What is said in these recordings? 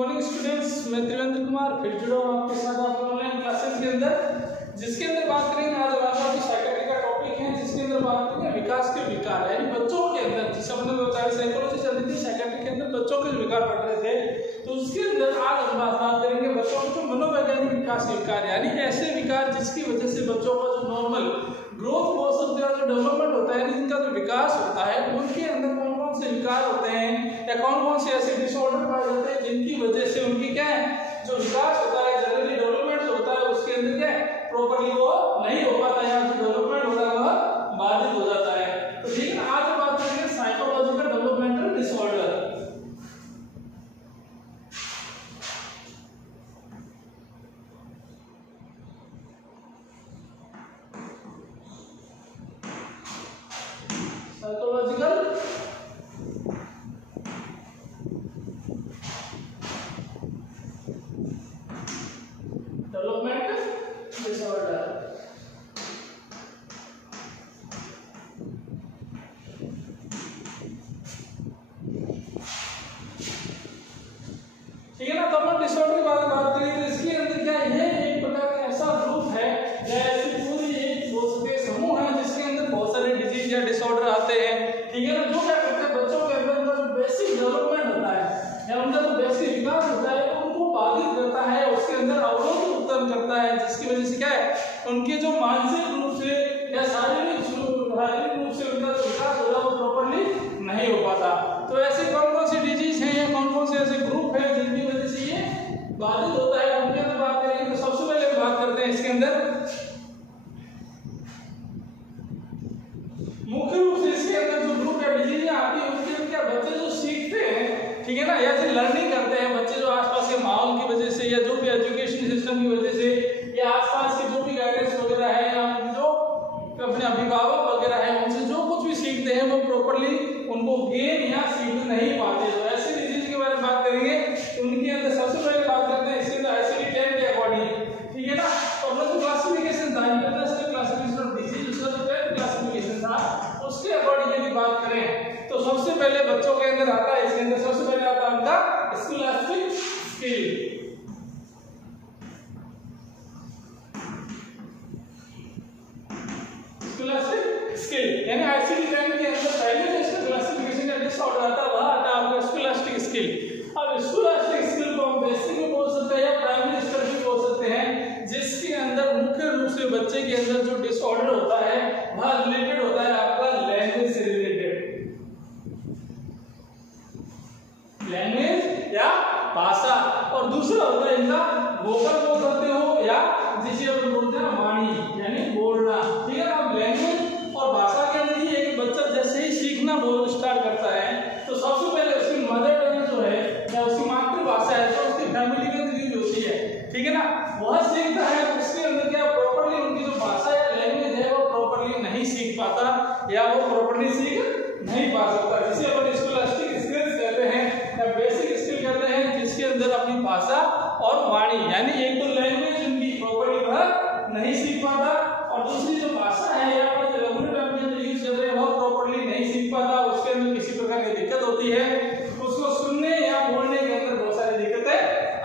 Morning students, मैं त्रिवेंद्र कुमार फिर जुड़ा हूँ आपके साथ आपके ऑनलाइन क्लासेस के अंदर, जिसके अंदर बात करेंगे आज हमारा जो साइकोलॉजी का टॉपिक है, जिसके अंदर बात करेंगे विकास के विकार, यानी बच्चों के अंदर जिस अपने बताया साइकोलॉजी चल रही थी, साइकोलॉजी के अंदर बच्चों के विकार पढ़ रहे थे, तो उसके अंदर आज हम बात करेंगे बच्चों के मनोवैज्ञानिक विकास के विकार, यानी ऐसे विकार जिसकी वजह से बच्चों का जो नॉर्मल ग्रोथ बोल सकते हैं, जो डेवलपमेंट होता है, जिनका जो विकास होता है, उनके अंदर कौन कौन से विकार होते हैं या कौन कौन से ऐसे डिसऑर्डर पाए जाते हैं जिनकी वजह से उनकी क्या है जो विकास होता है, जनरली डेवलपमेंट होता है, उसके अंदर क्या प्रॉपर्ली वो नहीं हो पाता है, जो डेवलपमेंट होता है वह बाधित हो जाता है। तो ठीक है, आज बात करेंगे psychological developmental disorder. Psychological development disorder. ठीक है ना, तो अपन डिसऑर्डर की बात करें तो इसके अंदर क्या है, एक प्रकार का ऐसा ग्रुप है या ऐसी पूरी एक बोल सकते समूह है जिसके अंदर बहुत सारे डिजीज या डिसऑर्डर आते हैं। ठीक है ना, जो क्या करते हैं बच्चों के अंदर उनका जो बेसिक डेवलपमेंट होता है या उनका जो बेसिक विकास होता है उनको बाधित करता है, उसके अंदर अवरोध उत्पन्न करता है, जिसकी वजह से क्या है उनके जो मानसिक रूप से या शारीरिक रूप से उनका जो विकास हो रहा है वो प्रॉपर्ली नहीं हो पाता। तो ऐसे कौन कौन से डिजीज हैं या कौन कौन से ऐसे ग्रुप हैं जिनकी वजह से ये बाधित होता है, उनके अंदर बात करेंगे। तो सबसे पहले बात करते हैं इसके अंदर मुख्य रूप से इसके अंदर जो ग्रुप या डिजीज आती है उनके अंदर क्या बच्चे जो सीखते हैं, ठीक है ना, या जो लर्निंग करते हैं बच्चे जो आसपास के माहौल की वजह से या जो भी एजुकेशन सिस्टम की वजह से या आसपास के जो भी गाइडेंस वगैरह है या जो अपने अभिभावक वगैरह है उनसे जो कुछ भी सीखते हैं वो प्रॉपर्ली उनको गेन या सीख नहीं पाते। तो ऐसे डिजीज के बारे में बात करेंगे तो उनके अंदर सबसे पहले बात करते हैं इसके अंदर ICD-10 के अकॉर्डिंग, ठीक है ना। तो अपना जो क्लासिफिकेशन था इंटरनेशनल क्लासिफिकेशन ऑफ डिजीज, उसका जो 10th क्लासिफिकेशन था उसके अकॉर्डिंग यदि बात करें तो सबसे पहले बच्चों के अंदर आता है, इसके अंदर सबसे पहले आता है उनका स्कॉलास्टिक स्किल। स्कॉलास्टिक स्किल यानी ICD-10 के अंदर पहले जो इसका क्लासिफिकेशन का डिसऑर्डर आता है वह आता है आपका स्कॉलास्टिक स्किल। अब स्कॉलास्टिक स्किल को हम बेसिक भी बोल सकते हैं या प्राइमरी स्तर भी बोल सकते हैं, जिसके अंदर मुख्य रूप से बच्चे के अंदर जो डिसऑर्डर होता है वह रिलेटेड होता है आपका लैंग्वेज से रिलेटेड, लैंग्वेज या भाषा, और दूसरा होता है इनका वोकल बोल सकते हो या जिसे हम बोलते हैं वाणी यानी बोलना। ठीक है ना, लैंग्वेज और भाषा के अंदर ये है कि बच्चा जैसे ही सीखना बोल स्टार्ट करता है तो सबसे पहले उसकी मदर टंग जो है या उसकी मातृभाषा है जो उसकी फैमिली के अंदर यूज होती है, ठीक है ना, वह सीखता है। उसके अंदर क्या प्रॉपर्ली उनकी जो भाषा या लैंग्वेज है वो प्रॉपर्ली नहीं सीख पाता या वो प्रॉपर्ली सीख नहीं पा सकता, जिसे अपन स्कॉलास्टिक स्किल्स कहते हैं या बेसिक स्किल कहते हैं, जिसके अंदर अपनी भाषा और वाणी यानी एक तो लैंग्वेज उनकी प्रॉपर्ली वह नहीं सीख पाता और दूसरी जो भाषा है या जो रेगुलर टर्म के अंदर यूज कर रहे हैं वह प्रॉपर्ली नहीं सीख पाता, उसके अंदर किसी प्रकार की दिक्कत होती है, उसको सुनने या बोलने के अंदर बहुत सारी दिक्कतें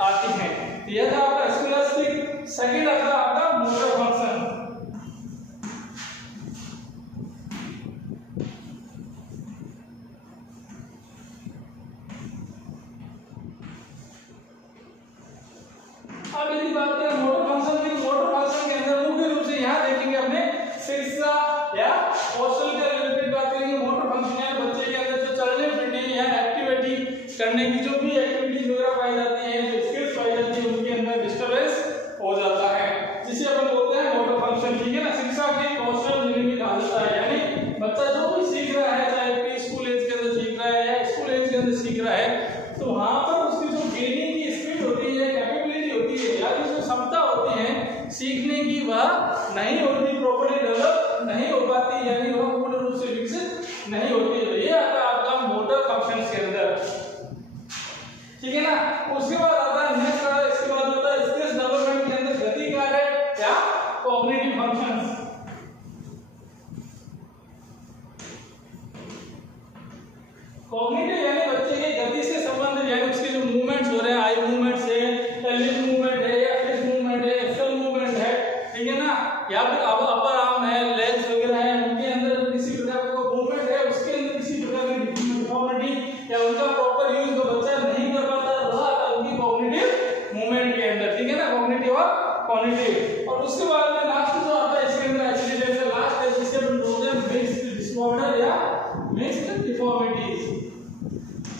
आती हैं। यह था आपका स्कॉलास्टिक। सेकंड आता है आपका मोटर फंक्शन। अब यदि बात करें मोटर फंक्शन की, मोटर फंक्शन के अंदर मुख्य रूप से यहाँ देखेंगे अपने शिक्षा या कौशल के रिलेटेड बात करेंगे। मोटर फंक्शन यानी बच्चे के अंदर जो चलने फिरने या एक्टिविटी करने की जो भी एक्टिविटीज वगैरह पाई जाती है, जो स्किल्स पाई जाती है, उनके अंदर डिस्टर्बेंस हो जाता है, जिसे अपन बोलते हैं मोटर फंक्शन। ठीक है ना, शिक्षा के कौशल निर्मित आ जाता है, यानी बच्चा जो भी सीख रहा है चाहे प्री स्कूल एज के अंदर सीख रहा है या स्कूल एज के अंदर सीख रहा है, तो वहां पर उसकी जो गेनिंग की स्पीड होती है, कैपेबिलिटी होती है या जो क्षमता होती है सीखने की वह नहीं होती, प्रॉपर्ली डेवलप नहीं हो पाती, यानी वह पूर्ण रूप से विकसित नहीं होती है। ये आता है आपका मोटर फंक्शंस के अंदर, ठीक है ना। उसके बाद आता है नेक्स्ट, इसके बाद होता है स्किल्स डेवलपमेंट के अंदर गति कार्य या कॉग्निटिव फंक्शंस। कॉग्निटिव यानी बच्चे की गति से संबंधित, यानी उसके जो मूवमेंट्स हो रहे हैं, आई ठीक है ना, या फिर अब अपर आर्म है, लेग्स वगैरह है, उनके अंदर किसी प्रकार का मूवमेंट है, उसके अंदर किसी प्रकार की डिफॉर्मिटी या उनका प्रॉपर यूज जो बच्चा नहीं कर पाता रहा उनकी कॉग्निटिव मूवमेंट के अंदर, ठीक है ना, कॉग्निटिव और कॉग्निटिव। और उसके बाद में लास्ट जो आता है इसके अंदर एक्चुअली जैसे लास्ट है जिसके अपन बोलते हैं मिक्स्ड डिसऑर्डर या मिक्स्ड डिफॉर्मिटीज,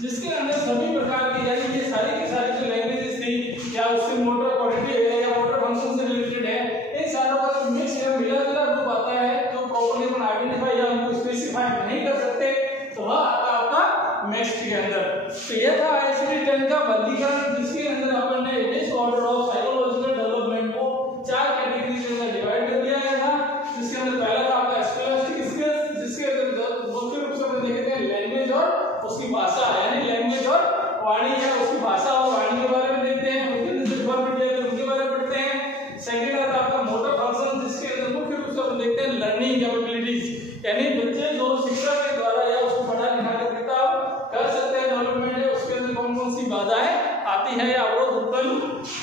जिसके अंदर सभी प्रकार की यानी ये सारी की सारी जो लैंग्वेजेस थी या उसके मोटर कॉग्निटिव है या मोटर फंक्शन से रिलेटेड है, इन सारों का जो मिक्स या मिला जुला रूप आता है जो प्रॉपर्ली अपन आइडेंटिफाई या उनको स्पेसिफाई नहीं कर सकते, तो वह आता है आपका मिक्स्ड के अंदर। तो ये था ICD-10 का वर्गीकरण, जिसके अंदर अपन ने डिसऑर्डर ऑफ साइकोलॉजिकल डेवलपमेंट को 4 कैटेगरीज में डिवाइड कर दिया गया था, जिसके अंदर पहला था आपका स्कॉलास्टिक स्किल्स, जिसके अंदर मुख्य रूप से अपन देखते हैं लैंग्वेज और उसकी भाषा, यानी लैंग्वेज और वाणी या उसकी भाषा और वाणी के बारे में देखते हैं, उनके डिफॉर्मिटी है उनके बारे में पढ़ते हैं। सेकंड आता है आपका मोटर फंक्शन, जिसके अंदर मुख्य रूप से अपन देखते हैं लर्निंग कैपेबिलिटीज, यानी बच्चे जो शिक्षक के द्वारा या उसको पढ़ा लिखा कर किताब कर सकते हैं डेवलपमेंट है, उसके अंदर कौन कौन सी बाधाएं आती है या अवरोध उत्पन्न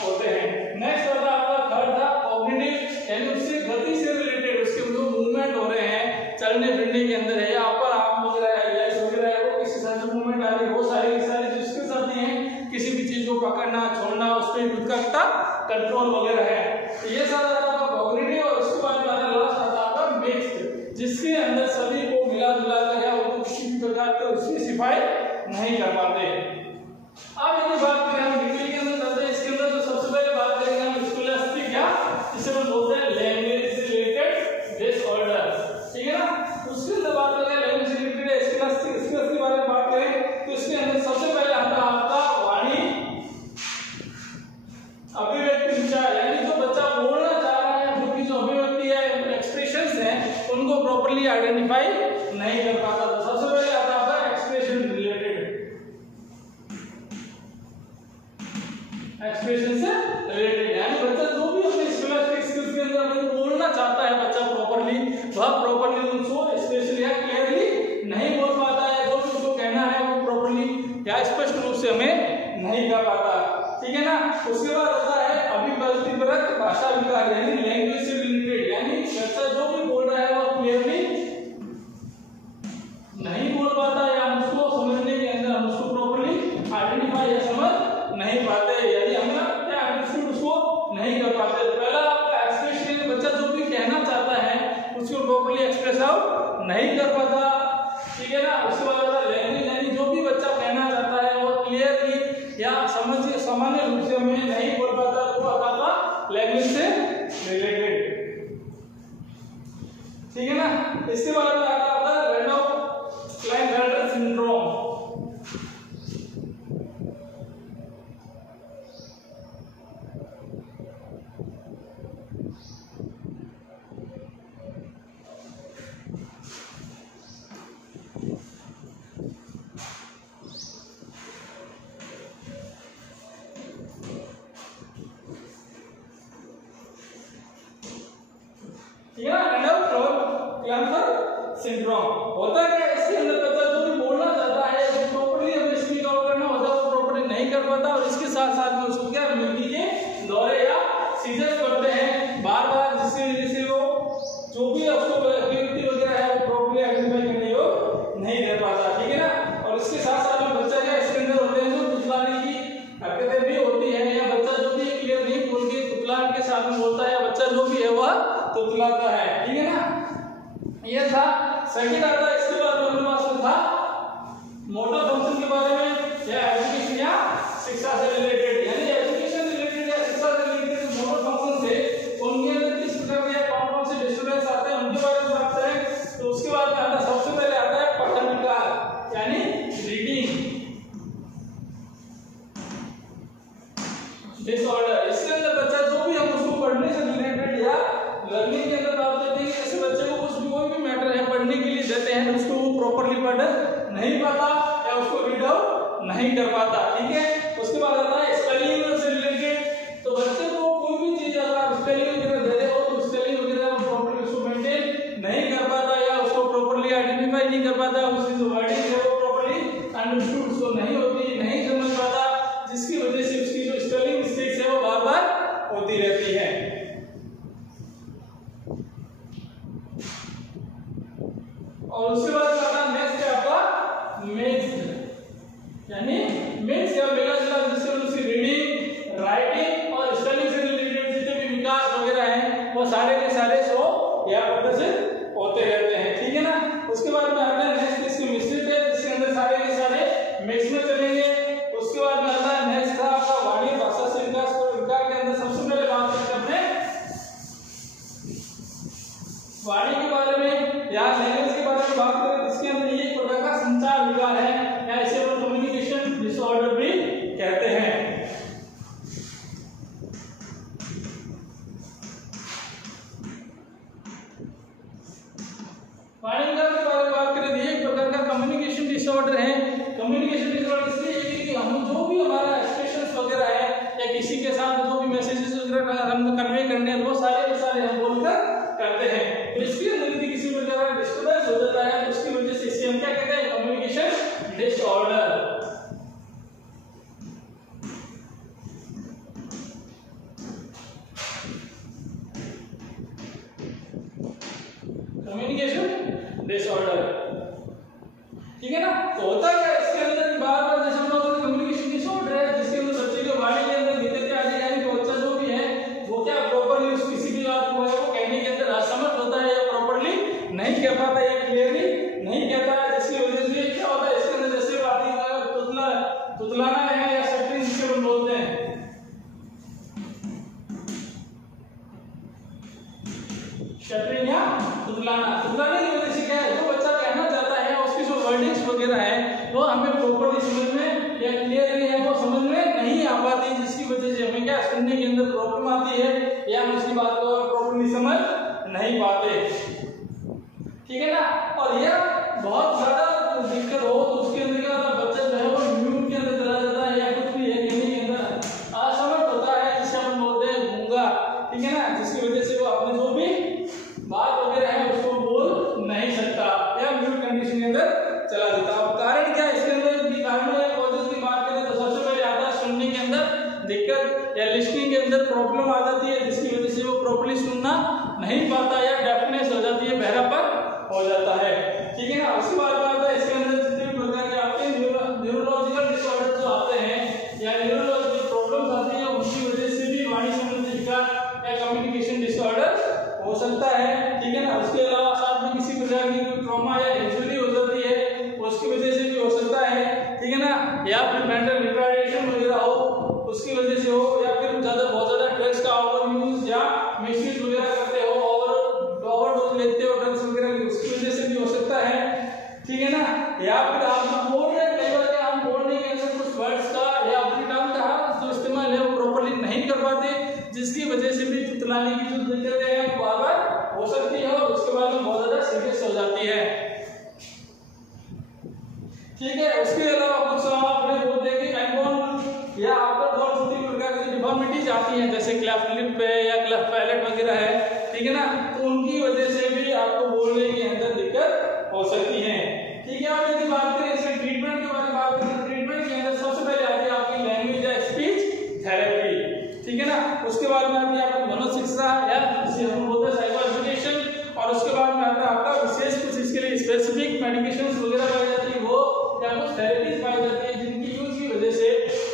होते हैं। नेक्स्ट आता है आपका थर्ड था कॉग्निटिव, यानी उससे गति से रिलेटेड उसके जो मूवमेंट हो रहे हैं चलने फिरने के अंदर है या अपर आर्म वगैरह है, लेग्स वगैरह है, वो किसी साथ जो मूवमेंट आ रही है वो सारे के सारे जो स्किल्स आती हैं, किसी भी चीज को पकड़ना छोड़ना उस पर खुद का कंट्रोल वगैरह है, तो ये सारा आता है आपका कॉग्निटिव। और उसके बाद लास्ट आता है आपका मिक्स्ड, जिसके अंदर सभी को मिला जुला कर या उनको किसी भी प्रकार का स्पेसिफाई नहीं कर पाते। अब यदि बात करें हम डिग्री के अंदर चलते हैं, इसके अंदर जो सबसे पहले बात करेंगे हम स्कॉलास्टिक या जिसे हम बोलते हैं लैंग्वेज रिलेटेड डिसऑर्डर, ठीक है ना, उसके अंदर बात करें लैंग्वेज रिलेटेड स्कॉलास्टिक के बारे में बात करें तो इसके अंदर सबसे पहले आता है आपका वाणी अभिव्यक्ति विचार, यानी जो बच्चा बोलना चाह रहा है उनकी जो अभिव्यक्ति है एक्सप्रेशंस हैं उनको प्रॉपर्ली आइडेंटिफाई नहीं कर पाता। तो सबसे पहले आता है एक्सप्रेशन रिलेटेड, एक्सप्रेशन से रिलेटेड, यानी बच्चा जो भी अपने स्कॉलास्टिक स्किल्स के अंदर बोलना चाहता है बच्चा प्रॉपर्ली, वह प्रॉपर्ली उसको स्पेशली या क्लियरली नहीं बोल पाता है, जो भी उसको कहना है वो प्रॉपर्ली या स्पष्ट रूप से हमें नहीं कर पाता, ठीक है ना। उसके बाद आता है अभिव्यक्तिपरक भाषा विकार, यानी लैंग्वेज से रिलेटेड, यानी बच्चा जो भी बोल रहा है वो क्लियरली नहीं बोल पाता या हम उसको समझने के अंदर हम उसको प्रॉपर्ली आइडेंटिफाई या समझ नहीं पाते, यानी हम क्या अंडरस्टूड उसको नहीं कर पाते। पहला आपका एक्सप्रेशन, बच्चा जो भी कहना चाहता है उसको प्रॉपर्ली एक्सप्रेस आउट नहीं कर पाता, ठीक है ना। उसके बाद आता है लैंग्वेज, यानी जो भी बच्चा कहना चाहता है वो क्लियरली या समझ सामान्य रूप से हमें नहीं बोल पाता, तो आता था लैंग्वेज से रिलेटेड, ठीक है ना। इसके बाद में आता है रैंडम क्लाइनफेल्टर सिंड्रोम, सिंड्रोम होता है क्या, इसके अंदर बच्चा जो भी बोलना चाहता है जो प्रॉपर्ली हमें स्पीक आउट करना होता है वो प्रॉपर्ली नहीं कर पाता, और इसके साथ साथ में उसको क्या मिर्गी के दौरे या सीजर्स पड़ते हैं बार बार, जिसकी वजह से वो जो भी उसको अभिव्यक्ति वगैरह है वो प्रॉपर्ली आइडेंटिफाई करने को नहीं कर पाता, ठीक है ना। और इसके साथ साथ में बच्चा क्या इसके अंदर होते हैं जो तुतलाने की हरकतें भी होती है, या बच्चा जो भी क्लियर नहीं बोल के तुतलाने के साथ में बोलता है, बच्चा जो भी है वह तुतलाता है, ठीक है ना। ये था सेकंड आता है। इसके बाद अपने पास में था मोटर फंक्शन के बारे में, या एजुकेशन या शिक्षा से रिलेटेड, यानी एजुकेशन रिलेटेड या शिक्षा से रिलेटेड मोटर फंक्शन से उनके अंदर किस प्रकार के कौन कौन से डिस्टर्बेंस आते हैं उनके बारे में बात करें। तो उसके बाद में आता है सबसे पहले आता है पठन विकार, यानी रीडिंग डिसऑर्डर। इसके अंदर बच्चा जो भी हम उसको पढ़ने से रिलेटेड या लर्निंग के अंदर बात करते हैं, ऐसे बच्चे को कुछ भी कोई भी मैटर है पढ़ने के लिए देते हैं, उसको वो प्रॉपर्ली पढ़ नहीं पाता या उसको रीड आउट नहीं कर पाता, ठीक है। उसके बाद आता है स्पेलिंग से रिलेटेड, तो बच्चे को कोई भी चीज अगर आप स्पेलिंग वगैरह दे रहे हो तो स्पेलिंग वगैरह प्रॉपर्ली उसको मेंटेन नहीं कर पाता या उसको प्रॉपर्ली आइडेंटिफाई नहीं कर पाता, उसकी जो वर्डिंग है वो प्रॉपर्ली अंडरस्टूड उसको नहीं होती, नहीं समझ पाता, जिसकी वजह से उसकी जो स्पेलिंग मिस्टेक्स है वो बार बार होती रहती है। और उसके बाद आता है नेक्स्ट है आपका मिक्स्ड, यानी मिक्स या मिला जुला, जिससे उसकी रीडिंग, राइटिंग और स्पेलिंग से रिलेटेड जितने भी विकास वगैरह हैं वो सारे के सारे शो या प्रदर्शित होते रहते हैं, ठीक है ना। उसके बाद में आता है नेक्स्ट इसकी मिश्रित है, जिसके अंदर सारे के सारे मिक्स में चलेंगे। उसके बाद में आता है नेक्स्ट था आपका वाणी भाषा से विकास, और विकास के अंदर सबसे पहले बात करते हैं अपने वाणी के बारे में या लैंग्वेज के बारे में बात करें, जिसके अंदर ये एक प्रकार का संचार विकार है या इसे हम कम्युनिकेशन डिसऑर्डर भी कहते हैं। वाणी विकार के बारे में बात करें, ये एक प्रकार का कम्युनिकेशन डिसऑर्डर है। कम्युनिकेशन डिसऑर्डर इसलिए है कि हम जो भी हमारा एक्सप्रेशंस वगैरह है या किसी के साथ जो भी मैसेजेस वगैरह हम कन्वे करने हैं वो सारे के सारे हम बोलकर करते हैं, तो इसके अंदर यदि किसी प्रकार का डिस्टर्बेंस हो जाता है तो उसकी वजह से इसे हम क्या कहते हैं, कम्युनिकेशन डिसऑर्डर। कम्युनिकेशन डिसऑर्डर, ठीक है ना। तो होता क्या इसके अंदर बार बार जैसे हम लोग कम्युनिकेशन डिसऑर्डर है, जिसके अंदर बच्चे के वाणी के अंदर दिक्कतें आ जाएगी, तो बच्चा जो भी है वो क्या प्रॉपर्ली उस किसी भी बात को है वो कहने के अंदर असमर्थ होता है या प्रॉपर्ली नहीं कह पाता है, क्लियरली नहीं कहता है, जिसकी वजह से क्या होता है इसके अंदर जैसे बात तुतलाना है या शटरिंग जिसे हम बोलते हैं, शटरिंग या तुतलाने की वजह से क्या है, जो बच्चा कहना चाहता है उसकी जो वर्डिंग्स वगैरह है वो हमें प्रॉपर्ली समझ में या क्लियरली है वो समझ में नहीं आ पाती, जिसकी वजह से हमें क्या सुनने के अंदर प्रॉब्लम आती है या हम उसकी बात को प्रॉपर्ली समझ नहीं पाते, ठीक है ना। और यह बहुत ज्यादा दिक्कत हो तो उसके अंदर क्या होता है, बच्चा जो है वो म्यूट के अंदर चला जाता है या कुछ भी है कहने के अंदर असमर्थ होता है, जिसे हम बोलते हैं गूंगा, ठीक है ना, जिसकी वजह से वो अपने जो भी बात वगैरह है उसको बोल नहीं सकता या म्यूट कंडीशन के अंदर चला जाता है। कारण क्या है इसके अंदर की कारण या कॉजेस की बात करें तो सबसे पहले आता है सुनने के अंदर दिक्कत या लिस्निंग के अंदर प्रॉब्लम आ जाती है, जिसकी वजह से वो प्रॉपर्ली सुनना नहीं पाता या डेफनेस हो जाती है, बहरापन हो जाता है, ठीक है ना। उसके बाद आता है इसके अंदर जितने भी प्रकार के आपके न्यूरोलॉजिकल डिसऑर्डर जो आते हैं या न्यूरोलॉजिकल प्रॉब्लम्स आती है उनकी वजह से भी वाणी संबंधी विकार या कम्युनिकेशन डिसऑर्डर हो सकता है, ठीक है ना। उसके अलावा साथ में किसी प्रकार की ट्रॉमा या इंजरी हो जाती है उसकी वजह से भी हो सकता है, ठीक है ना, या फिर मेंटल रिटार्डेशन वगैरह हो उसकी वजह से हो, या फिर बहुत ज्यादा ड्रग्स का ओवर यूज या मिसयूज वगैरह करते हो, ओवरडोज लेते हो ड्रग्स वगैरह की, उसकी वजह से भी हो सकता है, ठीक है ना। या फिर आप बोल रहे कई बार हम बोलने के अंदर कुछ वर्ड्स का या अपनी टर्म का जो इस्तेमाल है वो प्रॉपर्ली नहीं कर पाते, जिसकी वजह से भी तुतलाने की जो दिक्कतें हैं वो बार बार हो सकती है और उसके बाद में बहुत ज्यादा सीरियस हो जाती है, ठीक है। उसके अलावा कुछ आपने बोलते हैं कि एनबोन या आफ्टर बॉर्न दूसरी प्रकार की डिफॉर्मिटीज आती हैं, जैसे क्लेफ्ट लिप पे या क्लेफ्ट पैलेट वगैरह है, ठीक है ना, तो उनकी वजह से भी आपको बोलने के अंदर दिक्कत हो सकती है, ठीक है। और यदि बात करें इसके ट्रीटमेंट के बारे में बात करें तो ट्रीटमेंट के अंदर सबसे पहले आती है आपकी लैंग्वेज या स्पीच थेरेपी, ठीक है ना। उसके बाद में आती है आपकी मनोशिक्षा या जिसे हम बोलते हैं साइको एजुकेशन, और उसके बाद में आता है आपका विशेष कुछ इसके लिए स्पेसिफिक मेडिकेशंस वगैरह पाई जाती है वो या कुछ थेरेपीज पाई जाती है जिनकी यूज की वजह से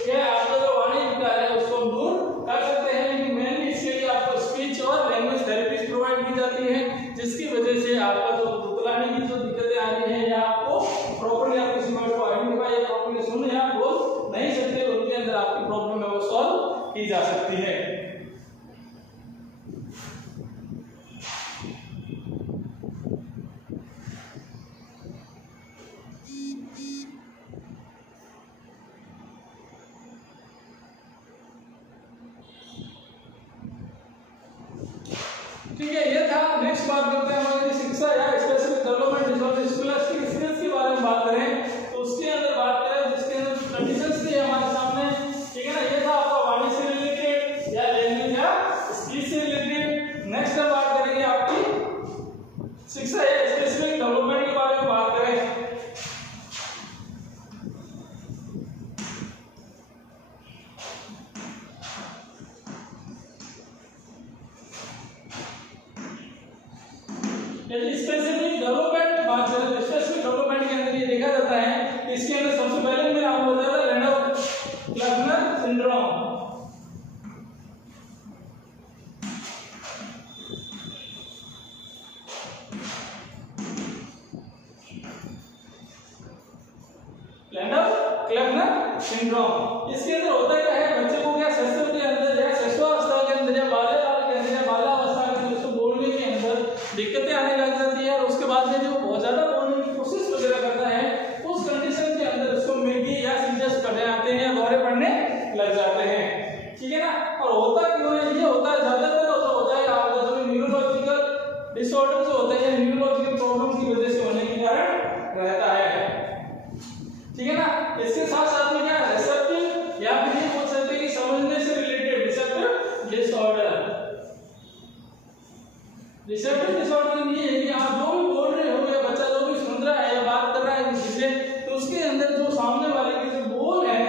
क्या आपका जो वाणी विकार है उसको हम दूर कर सकते हैं, लेकिन मेनली इसके लिए आपको स्पीच और लैंग्वेज थेरेपीज प्रोवाइड की जाती है, जिसकी वजह से आपका जो तुतलाने की जो दिक्कतें आ रही है या आपको प्रॉपर्ली आप किसी वर्ड को आइडेंटिफाई या प्रॉपर्ली सुन या बोल नहीं सकते, उनके अंदर आपकी प्रॉब्लम है वो सॉल्व की जा सकती है। ठीक है, ये था। नेक्स्ट बात करते हैं हमारी शिक्षा या specific development disorder scholastic skills के बारे में बात करें तो उसके अंदर बात करें जिसके अंदर कंडीशंस थी हमारे सामने, ठीक है ना। ये था आपका वाणी से रिलेटेड या लैंग्वेज या स्पीच से रिलेटेड। नेक्स्ट हम बात करेंगे आपकी शिक्षा या स्पेसिफिक डेवलपमेंट के बारे में बात करें। यदि स्पेसिफिक डेवलपमेंट बात करें देखा जाता है, इसके अंदर सबसे पहले मैंने आपको बताया था रैंडॉल्फ-प्लैक्नर सिंड्रोम। रैंडॉल्फ-प्लैक्नर सिंड्रोम, इसके अंदर होता क्या है, बच्चे को क्या शैशव के अंदर या शैशवावस्था के अंदर या बाल्यकाल के अंदर या बाल्यावस्था के अंदर उसको बोलने के अंदर दिक्कतें आने लग जाती है, और उसके बाद में जो बहुत ज्यादा बोलने की कोशिश वगैरह करता है, उस कंडीशन के अंदर उसको मिर्गी या सीजर्स पड़े आते हैं या दौरे पड़ने लग जाते हैं, ठीक है ना। और होता क्यों है, ये होता है ज्यादातर जो होता है आपका जो न्यूरोलॉजिकल डिसऑर्डर जो होते हैं, न्यूरोलॉजिकल प्रॉब्लम की वजह से होने के कारण रहता है, ठीक है ना। इसके साथ साथ में क्या रिसेप्टिव या फिर ये बोल सकते हैं कि समझने से related receptive disorder. Receptive disorder ये है कि आप जो भी बोल रहे हो या बच्चा जो भी सुन रहा है या बात कर रहा है किसी से, तो उसके अंदर जो सामने वाले के जो बोल है,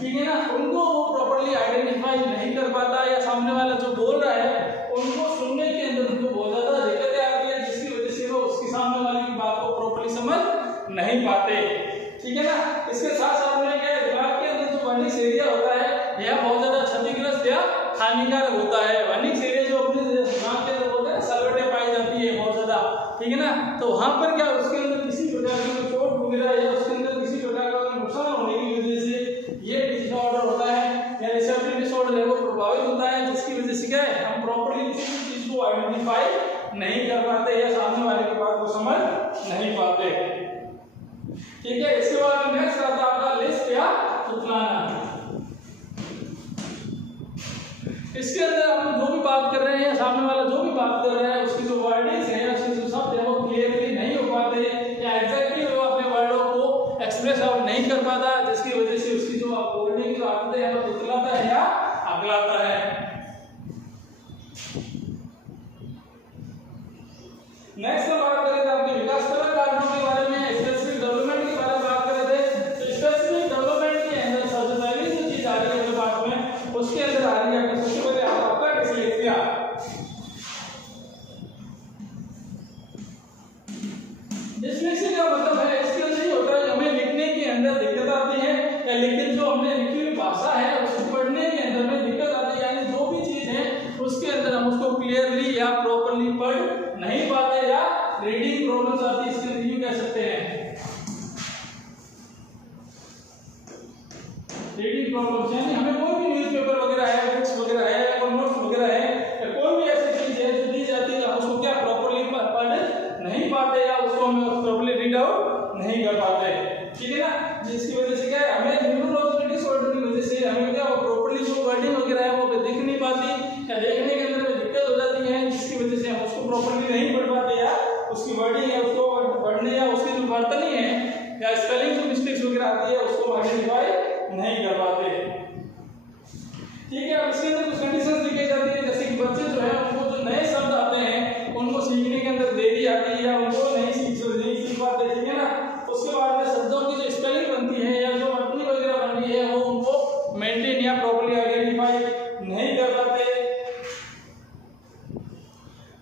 ठीक है ना, उनको वो प्रॉपर्ली आइडेंटिफाई नहीं कर पाता, या सामने वाला जो बोल रहा है उनको सुनने के अंदर उनको बहुत ज्यादा दिक्कतें आती है, जिसकी वजह से वो उसकी सामने वाले की बात को प्रॉपर्ली समझ नहीं पाते, ठीक है ना। इसके साथ साथ में क्या है, दिमाग के अंदर जो वर्निक्स एरिया होता है यह बहुत ज्यादा क्षतिग्रस्त या हानिकारक होता है। वर्निक्स एरिया जो अपने दिमाग के अंदर होता है सलवटें पाई जाती है बहुत ज्यादा, ठीक है ना, तो वहां पर क्या उसके अंदर किसी प्रकार की चोट वगैरह या उसके अंदर किसी प्रकार का नुकसान होने की वजह से ये डिसऑर्डर होता है या रिसेप्टिव डिसऑर्डर है वो प्रभावित होता है, जिसकी वजह से क्या है हम प्रॉपर्ली किसी भी चीज को आइडेंटिफाई नहीं कर पाते या सामने वाले की बात को समझ नहीं पाते, ठीक है। इसके बाद नेक्स्ट आता है आपका लिस्ट या तुतलाना। इसके अंदर हम जो भी बात कर रहे हैं या सामने वाला जो भी बात कर रहा है उसकी जो वर्डिंग्स है, उसके जो शब्द है वो क्लियरली नहीं हो पाते या एग्जैक्टली वो अपने वर्डों को एक्सप्रेस आउट नहीं कर पाता, जिसकी वजह से उसकी जो बोलने की जो आदतें हैं वो तुतलाता है या अगलाता है। नेक्स्ट हम बात करें आपके विकासपरक कारणों के बारे में, स्पेसिफिक डेवलपमेंट के बारे में बात कर रहे थे। तो स्पेसिफिक डेवलपमेंट के अंदर सबसे पहली जो चीज आ रही है बात में, उसके अंदर आ रही है सबसे पहले आपका डिस्लेक्सिया। डिस्लेक्सिया का मतलब है इसके अंदर ये होता है हमें लिखने के अंदर दिक्कत आती है, या लेकिन जो हमने लिखी हुई भाषा है उसको पढ़ने के अंदर में दिक्कत आती है, यानी जो भी चीज है उसके अंदर हम उसको क्लियरली या प्रॉपर्ली पढ़ नहीं पाते या रीडिंग प्रॉब्लम्स आती है, इसके लिए कह सकते हैं रीडिंग प्रॉब्लम्स। यानी हमें कोई भी न्यूज़पेपर वगैरह है, बुक्स वगैरह है या नोट्स वगैरह है या कोई भी ऐसी चीज है जो दी जाती है हम उसको क्या प्रॉपर्ली पढ़ नहीं पाते या उसको हम प्रॉपर्ली रीड आउट नहीं कर पाते, ठीक है ना, जिसकी वजह से क्या है हमें न्यूरोलॉजिकल डिसऑर्डर की वजह से हमें क्या प्रॉपर्ली जो वर्डिंग वगैरह है वो दिख नहीं पाती या देखने के अंदर में दिक्कत हो जाती है, जिसकी वजह से हम उसको प्रॉपर्ली नहीं पढ़ पाते या उसकी वर्डिंग है उसको पढ़ने या उसकी जो वर्तनी है या स्पेलिंग जो मिस्टेक्स वगैरह आती है उसको आइडेंटिफाई नहीं कर पाते, ठीक है। अब इसके अंदर कुछ कंडीशंस लिखी जाती है, जैसे कि बच्चे जो है उनको जो नए शब्द आते हैं उनको सीखने के अंदर देरी आती है या उनको नहीं सीख पाते, ठीक है ना। उसके बाद में शब्दों की जो स्पेलिंग बनती है या जो वर्तनी वगैरह बनती है वो उनको मेंटेन या प्रॉपर्ली आइडेंटिफाई नहीं कर पाते,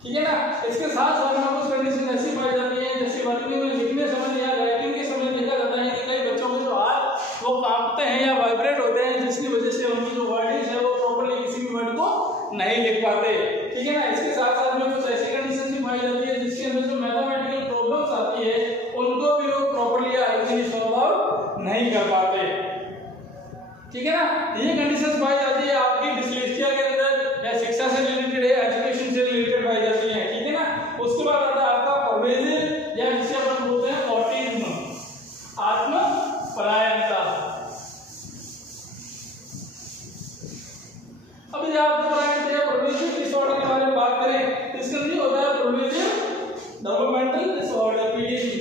ठीक है ना। इसके साथ साथ में कुछ कंडीशन ऐसी पाई जाती है जैसे वर्तनी में लिखने समय या राइटिंग के समय देखा जाता है कि कई बच्चों के जो हाथ वो कांपते हैं या वाइब्रेट होते हैं, जिसकी वजह से उनकी जो वर्डिंग है वो प्रॉपर्ली किसी भी वर्ड को नहीं लिख पाते, ठीक है ना। इसके साथ साथ में कुछ ऐसी कंडीशन भी पाई जाती है जिसके अंदर जो मैथमेटिकल प्रॉब्लम्स आती है उनको भी वो प्रॉपर्ली इजीली सॉल्व आउट नहीं कर पाते, ठीक है ना। ये कंडीशंस पाई जाती है आपकी डिस्लेक्सिया के अंदर या शिक्षा से रिलेटेड है, एजुकेशन से रिलेटेड पाई जाती है, ठीक है ना। उसके बाद आता है आपका परवेजिव या जिसे अपन बोलते हैं ऑटिज्म, आत्म परायणता। अभी आप परायणता या परवेजिव डिसऑर्डर के बारे में बात करें तो इसके अंदर होता है pervasive developmental disorder PDD.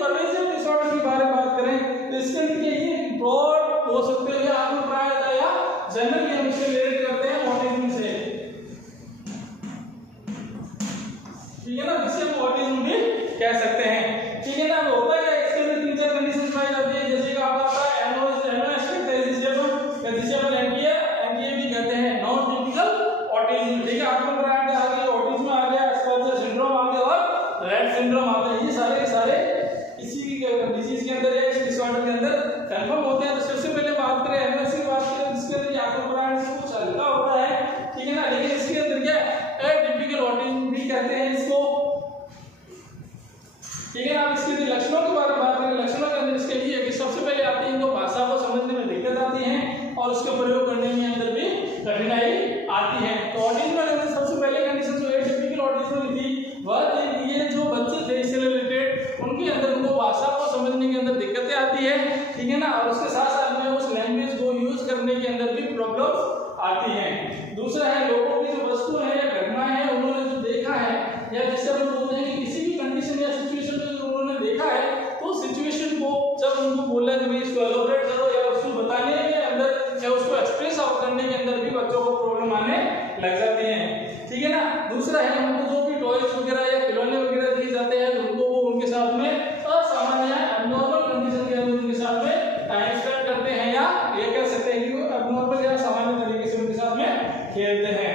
Pervasive disorder के बारे में बात करें तो इसके अंदर ये ब्रॉड हो सकते हैं, आपको परायणता या जनरल हम इससे रिलेट करते हैं ऑटिज्म से। और उसके प्रयोग करने के अंदर भी कठिनाई आती है। तो ऑटिज्म के अंदर सबसे पहले कंडीशन जो एटिपिकल ऑटिज्म थी वह ये जो बच्चे थे इससे रिलेटेड उनके अंदर उनको भाषा को समझने के अंदर दिक्कतें आती है, ठीक है ना, और उसके साथ साथ में उस लैंग्वेज को यूज करने के अंदर भी प्रॉब्लम्स आती हैं। दूसरा है लोगों की जो वस्तु है या घटनाएं हैं उन्होंने जो देखा है या जिससे हम बोलते हैं कि किसी भी कंडीशन या सिचुएशन में जो उन्होंने देखा है तो सिचुएशन को जब उनको बोला कि भाई इसको एलोबरेट करो या उसको बताने के अंदर या उसको एक्सप्रेस आउट करने के अंदर भी बच्चों को प्रॉब्लम आने लग जाती है, ठीक है ना। दूसरा है उनको जो भी टॉयज वगैरह या खिलौने वगैरह दिए जाते हैं उनको वो उनके साथ में असामान्य एबनॉर्मल कंडीशन के अंदर उनके साथ में टाइम स्पेंड करते हैं या ये कह सकते हैं कि वो एबनॉर्मल या सामान्य तरीके से उनके साथ में खेलते हैं,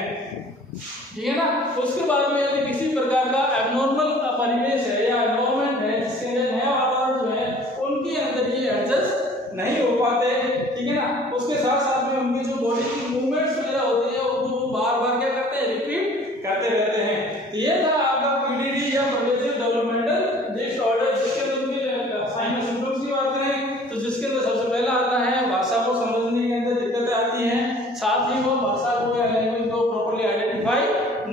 ठीक है ना। उसके बाद में यदि किसी प्रकार का एबनॉर्मल परिवेश है या एनवायरनमेंट है जिसके अंदर नया वातावरण जो है उनके अंदर ये एडजस्ट नहीं हो पाते, ठीक है ना। उसके साथ साथ में उनकी जो बॉडी की मूवमेंट्स वगैरह होती है उनको बार बार क्या करते हैं, रिपीट करते रहते हैं। तो ये था आपका पीडीडी या प्रोग्रेसिव डेवलपमेंटल डिसऑर्डर, जिसके अंदर उनके साइन और सिम्टम्स की बात करें तो जिसके अंदर सबसे पहला आता है भाषा को समझने के अंदर दिक्कतें आती हैं, साथ ही वो भाषा को या लैंग्वेज को प्रॉपर्ली आइडेंटिफाई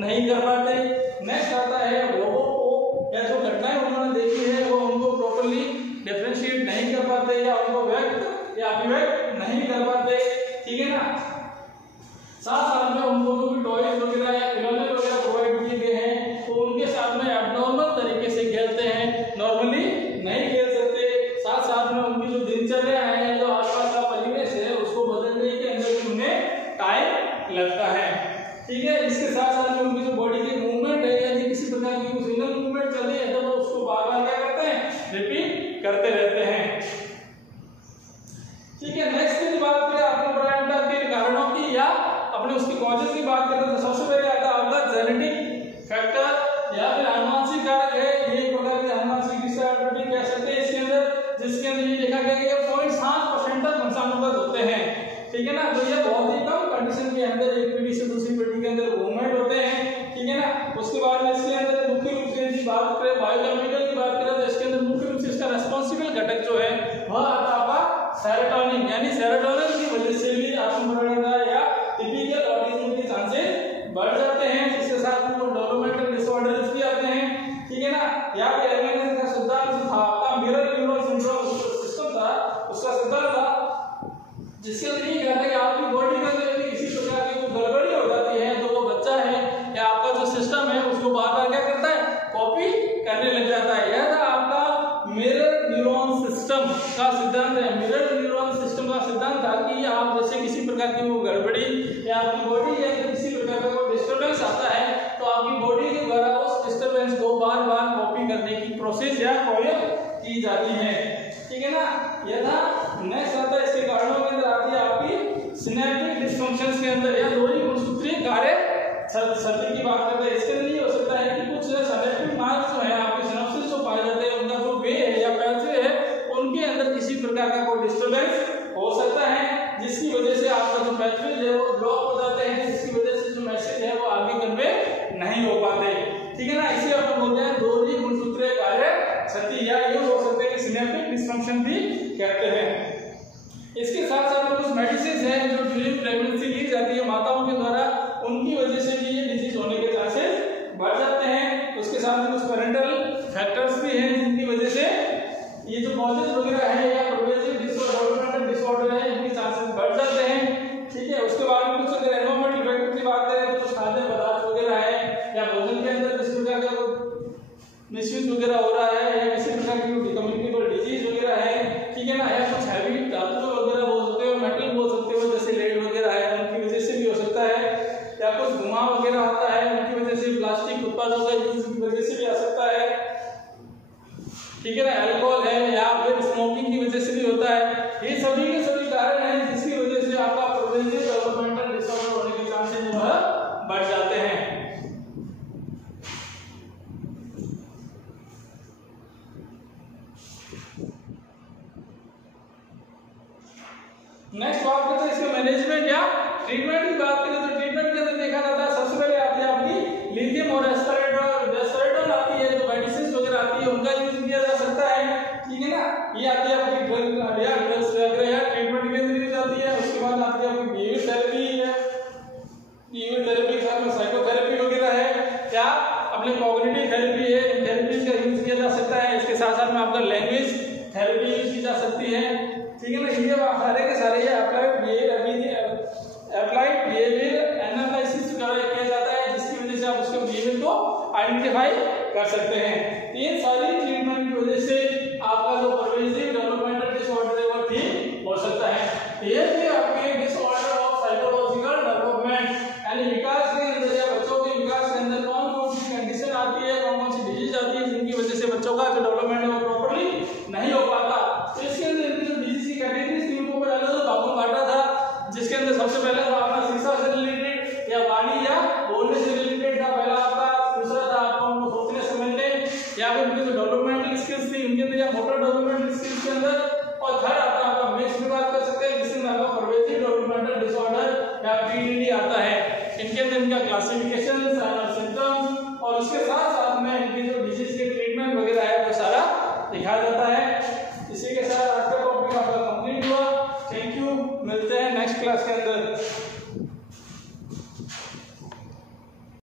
नहीं कर पाते। नेक्स्ट आता है लोगों को या जो घटनाएं उन्होंने देखी है वो उनको प्रॉपर्ली डिफरेंशिएट नहीं कर पाते या उनको व्यक्त या अभिव्यक्त नहीं कर पाते, ठीक है ना। साथ साथ में उनको जो भी टॉयज वगैरह या खिलौने वगैरह प्रोवाइड किए गए हैं तो उनके साथ में एबनॉर्मल तरीके से खेलते हैं, नॉर्मली नहीं खेल सकते। साथ साथ में उनकी जो दिनचर्या है जो आसपास का परिवेश है उसको बदलने के अंदर भी उन्हें टाइम लगता है, ठीक है। इसके साथ साथ में उनकी जो बॉडी की मूवमेंट है यदि किसी प्रकार की सिंगल मूवमेंट चल रही है तो वो उसको बार बार क्या करते हैं, रिपीट करते रहते हैं, ठीक है। नेक्स्ट की बात करें आपको पढ़ाया के कारणों की या अपने उसकी कॉजेज की बात करें तो सबसे पहले आता है आपका जेनेटिक फैक्टर या फिर अनुवांशिक कारक है। ये एक प्रकार के अनुवांशिक डिसऑर्डर कह सकते हैं इसके अंदर, जिसके अंदर ये देखा गया है कि 0.7% तक वंशानुगत होते हैं, ठीक है ना। तो ये बहुत ही कम कंडीशन के अंदर एक पीढ़ी से दूसरी पीढ़ी के अंदर मूवमेंट होते हैं, ठीक है ना। उसके बाद में इसके अंदर मुख्य रूप से यदि बात करें बायोकेमिकल की बात करें तो इसके अंदर मुख्य रूप से इसका रेस्पॉन्सिबल घटक जो है वह आता है आपका सेरोटोनिन, यानी सेरोटोनिन की वजह से भी आत्मनिर्भरता या टिपिकल ऑटिज्म के चांसेस बढ़ जाते हैं, जिसके साथ में वो डेवलपमेंटल डिसऑर्डर्स भी आते हैं, ठीक है ना। या फिर एलमेंस का सिद्धांत जो था आपका मिरर न्यूरॉन सिंड्रोम सिस्टम था उसका सिद्धांत था जिसके अंदर ये कहता है कि आपकी बॉडी में यदि किसी प्रकार की कोई गड़बड़ी हो जाती है तो वो बच्चा है या आपका जो सिस्टम है उसको बार बार क्या करता है, कॉपी करने लग जाता है। यह था आपका मिरर न्यूरॉन सिस्टम का सिद्धांत है। मिरर न्यूरॉन सिस्टम का सिद्धांत था कि आप जैसे किसी प्रकार की वो गड़बड़ी या आपकी बॉडी या किसी प्रकार का कोई डिस्टर्बेंस आता है तो आपकी बॉडी के द्वारा उस डिस्टर्बेंस को बार बार कॉपी करने की प्रोसेस या प्रयोग की जाती है, ठीक है ना। यह था। नेक्स्ट आता है इसके कारणों के अंदर आती है आपकी सिनेप्टिक डिस्फंक्शंस के अंदर या दोहरी गुणसूत्रीय कार्य क्षति की बात करते हैं। इसके लिए हो सकता है कि कुछ सिनेप्टिक मार्ग जो है आपके सिनेप्सिस जो पाए जाते हैं उनका जो वे है या पैथवे है उनके अंदर किसी प्रकार का कोई डिस्टर्बेंस हो सकता है जिसकी वजह से आपका जो पैथवे है वो ब्लॉक हो जाते हैं, जिसकी वजह से जो मैसेज है वो आगे कन्वे नहीं हो पाते, ठीक है ना। इसी अपन बोलते हैं दोहरी गुणसूत्रीय कार्य क्षति या ये हो सकते हैं सिनेप्टिक डिस्फंक्शन भी कहते हैं। इसके साथ साथ में कुछ मेडिसिन है जो ड्यूरिंग प्रेगनेंसी ली जाती है माताओं के द्वारा, उनकी वजह से भी ये डिजीज होने के चांसेस बढ़ जाते हैं। उसके साथ में कुछ पेरेंटल फैक्टर्स भी हैं जिनकी वजह से ये जो कॉजेज वगैरह है या प्रोग्रेसिव डेवलपमेंटल डिसऑर्डर है इनके चांसेस बढ़ जाते हैं, ठीक है। उसके बाद में कुछ अगर एनवायरमेंटल फैक्टर की बात करें तो कुछ खाद्य पदार्थ वगैरह है या भोजन के अंदर किसी प्रकार का मिसयूज वगैरह हो रहा है या किसी प्रकार की कम्युनिकेबल डिजीज वगैरह है, ठीक है ना, या कुछ हैवी धातु वगैरह बोल सकते हो, मेटल बोल सकते हो जैसे लेड वगैरह है उनकी वजह से भी हो सकता है, या कुछ धुआं वगैरह आता है उनकी वजह से, प्लास्टिक उत्पादों का यूज की वजह से भी आ सकता है, ठीक है ना, अल्कोहल है या फिर स्मोकिंग की वजह से भी होता है। ये सभी के सभी कारण हैं जिसकी वजह से आपका प्रोग्रेसिव डेवलपमेंटल डिसऑर्डर होने के चांसेस जो है बढ़ जाते हैं। नेक्स्ट बात करते हैं इसके मैनेजमेंट या ट्रीटमेंट की बात करें तो ट्रीटमेंट के अंदर देखा जाता है सबसे पहले आती है आपकी लिथियम और एस्पेरेडोल आती है, जो मेडिसिन वगैरह आती है उनका यूज किया जा सकता है, ठीक है ना। ये आती है आपकी ड्रग या ड्रग्स वगैरह या ट्रीटमेंट के अंदर यूज आती है। उसके बाद आती है सारे के सारे ये अप्लाइड बिहेवियर एनालिसिस किया जाता है, जिसकी वजह से आप उसके बिहेवियर को आइडेंटिफाई कर सकते हैं। तो ये सारी ट्रीटमेंट की वजह से आपका जो परवेसिव डेवलपमेंटल डिसऑर्डर है वो ठीक हो सकता है। ये भी आपके डिसऑर्डर ऑफ साइकोलॉजिकल डेवलपमेंट, यानी विकास के अंदर या बच्चों के विकास के अंदर कौन कौन सी कंडीशन आती है, कौन कौन सी डिजीज आती है जिनकी वजह से बच्चों का जो डेवलपमेंट है वो प्रॉपर्ली नहीं हो पाता। तो इसके अंदर इनकी जो डिजीज की कैटेगरीज थी उनको पहले तो बाबू बांटा था, जिसके अंदर सबसे पहले तो आपका शिक्षा से रिलेटेड या वाणी या बोलने से रिलेटेड था पहला आपका, दूसरा था आपका उनको सोचने समझने या फिर उनकी जो डेवलपमेंटल स्किल्स थी उनके अंदर या मोटर डेवलपमेंटल स्किल्स के अंदर, और थर्ड आता है आपका मिक्स भी बात कर सकते हैं जिसमें आपका परवेसिव डेवलपमेंटल डिसऑर्डर या पीडीडी आता है। इनके अंदर इनका क्लासिफिकेशन, सिम्टम्स और उसके साथ साथ में इनकी जो डिजीज के ट्रीटमेंट वगैरह है वो सारा दिखाया जाता है। इसी के साथ आज का टॉपिक आपका कंप्लीट हुआ। थैंक यू, मिलते हैं नेक्स्ट क्लास के अंदर।